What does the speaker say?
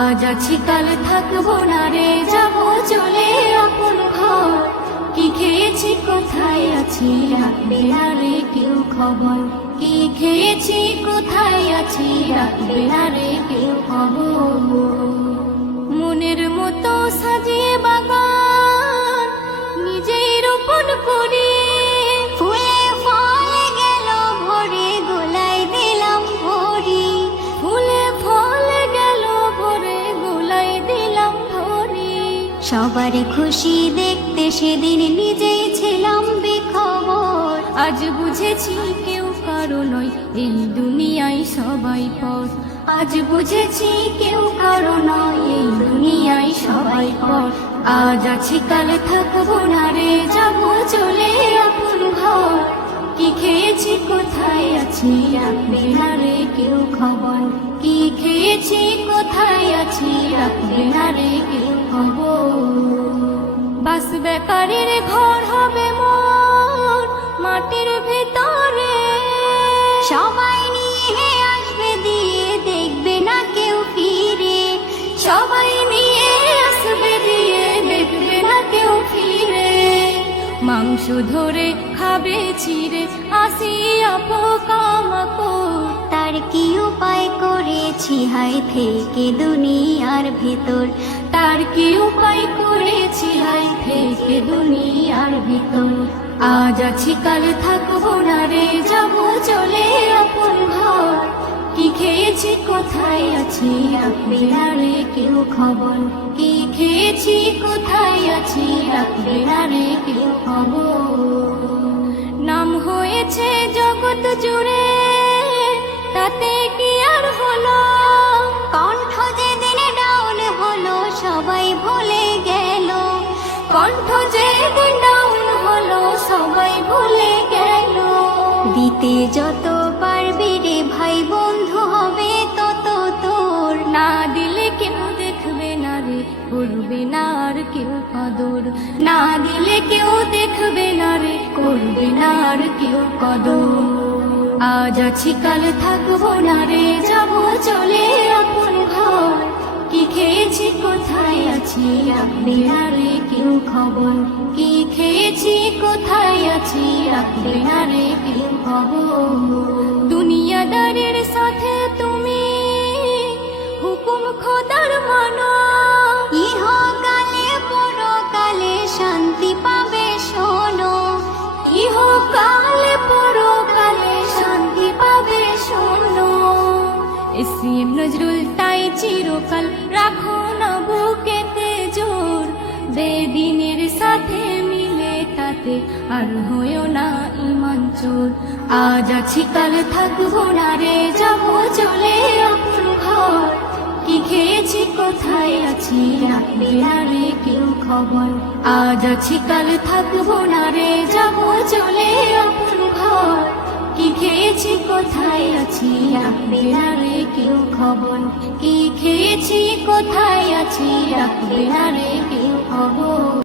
আজ আছি কাল থাকবো না রে, যাবো চলে আপন ঘর। কি খেয়েছি কোথায় আছি রাখবে না রে কেউ খবর। কি খেয়েছি কোথায় আছি রাখবে না রে কেউ খবর। মনের মতো সাজিয়ে বাগান নিজেই রোপণ করি, ফুলে ফলে গেল ভরে গোলায় দিলাম ভরি। ফুলে ফলে গেল ভরে গোলায় দিলাম ভরি। সবার খুশি দেখতে সেদিন নিজেই ছিলাম বেখবর। আজ বুঝেছি কেউ কারো নয় এই দুনিয়ায় সবাই পর। আজ বুঝেছি কেউ কারো নয় এই দুনিয়ায় সবাই পর। আজ আছি কাল থাকবো না রে, যাবো চলে আপন ঘর। কি খেয়েছি কোথায় আছি রাখবে না রে কেউ খবর। কি খেয়েছি কোথায় আছি রাখবে না রে কেউ খবর। বাস বেকারের ঘর হবে মোর মাটির ভেতরে। সবাই নিয়ে আসবে দিয়ে দেখবে না কেউ ফিরে। সবাই নিয়ে আসবে দিয়ে দেখবে না কেউ ফিরে। মাংস ধরে খাবে চিরে আসিয়া পোকামাকড়। তার কি উপায় করেছি হায় থেকে দুনিয়ার ভেতর। তার কি উপায় করেছি হায় থেকে দুনিয়ার ভেতর। আজ আছি কাল থাকবো না রে, যাবো চলে আপন ঘর। কি খেয়েছি কোথায় আছি রাখবে না রে কেউ খবর। কি খেয়েছি কোথায় আছি রাখবে না রে কেউ খবর। নাম হয়েছে জগৎ জুড়ে তাতে কি আর হলো। কণ্ঠ যেদিন ডাউন হলো সবাই ভুলে গেল। কণ্ঠ যেদিন ডাউন হলো সবাই ভুলে গেল। দিতে যত পারবি রে ভাই বন্ধু হবে তত তোর। না দিলে কেউ দেখবে না রে করবে না আর কেউ কদর। না দিলে কেউ দেখবে না রে করবে না আর কেউ কদর। আজ আছি কাল থাকবো না রে, যাবো চলে আপন ঘর। কি খেয়েছি কোথায় আছি রাখবে না রে কেউ খবর। কি খেয়েছি কোথায় আছি রাখবে না রে কেউ খবর। দুনিয়াদারের সাথে তুমি হুকুম খোদার মানো। ইহকালে পরকালে শান্তি পাবে শোনো। ইহকালে পরকালে শান্তি পাবে শোনো। এসএম নজরুল তাই চিরকাল রাখো না বুকেতে জোর। বেদিনের সাথে মিলে তাতে আর হয়েও না ইমান চোর। আজ আছি কাল থাকবো না রে, যাবো চলে আপন ঘর। কি খেয়েছি কোথায় আছি রাখবে না রে কেউ খবর। আজ আছি কাল থাকবো না রে, যাবো চলে আপন ঘর। কি খেয়েছি কোথায় আছি রাখবে না রে কেউ খবর। কি খেয়েছি কোথায় আছি রাখবে না রে কেউ খবর।